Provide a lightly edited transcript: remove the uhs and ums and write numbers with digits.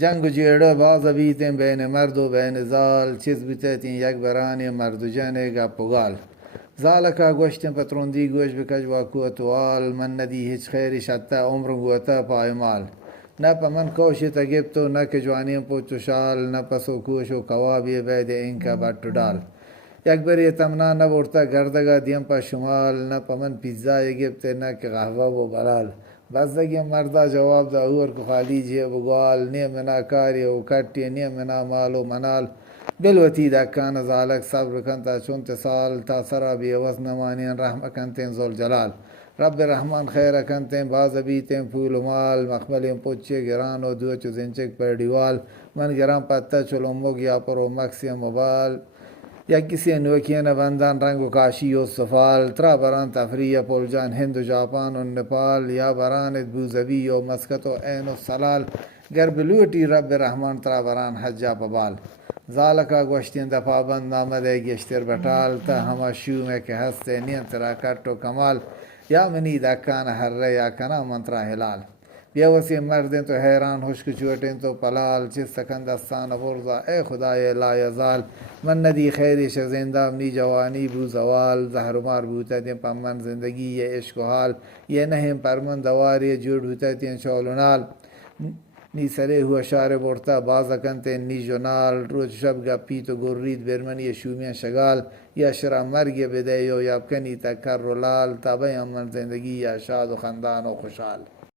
جنگ و جیڑه باز بیتیم بین مرد و بین زال، چیز بیتیم یک برانی مرد و جن گپ و گال. زالکا گوشتیم پتروندی گوش بکش واکو اتوال، من ندی هیچ خیری شتا عمر گوتا پایمال. نه پا من کوشی تگیبتو نه که جوانیم پوچو شال، نه پسو کوشو کوابی بید اینکا بٹو ڈال. یک بری تمنا نبورتا گردگا دیم پا شمال، نه پا من پیزای گیبته نه که قهوه و بلال. بزدگی مردا جواب دا اور کو خالی جیب و گوال، نیم منا کاری و کٹی نیم منا مال و منال. بلوتی دکان زالک صبر کنتا چونت سال، تا سرا بیوز نمانین رحمه کنتین زول جلال. رب رحمان خیر کنتین باز بیتین پول و مال، مخملین پوچی گران و دو چو زنچک پر دیوال. من گران پتا چلو مگیا پرو مکسی موبال، یا کسی نوکین بندان رنگ و کاشی و سفال. ترا بران تفریح پولجان هند و جاپان و نپال، یا بران بوزوی و مسکت و عین و سلال. گر بلوٹی رب رحمان ترا بران حجا پبال. زالکا گوشتین دا پابند آمده گشتر بٹال، تا ہما شومے کے ہستے نین ترا کٹ و کمال. یا منی دکان ہر رے یا کنا منترا ہلال. بیا وسی مردیں تو حیران حشک چوٹیں تو پلال، چس سکن دستان برزا اے خدای لا یزال. من ندی خیری شزندہ منی جوانی بو زوال، زہر مار بوتا دیں پا من زندگی یہ عشق و حال. یہ نہیں پر من دواری جوڑ بوتا دیں چولنال، نی سرے ہوا شار بورتا بازکن نی جنال. روز شب گا پیت و گرید برمن یہ شومیاں شگال، یا شرا مرگ بدیو یا کنی تکر و لال. تابعی من زندگی یا شاد و خندان و خوشحال.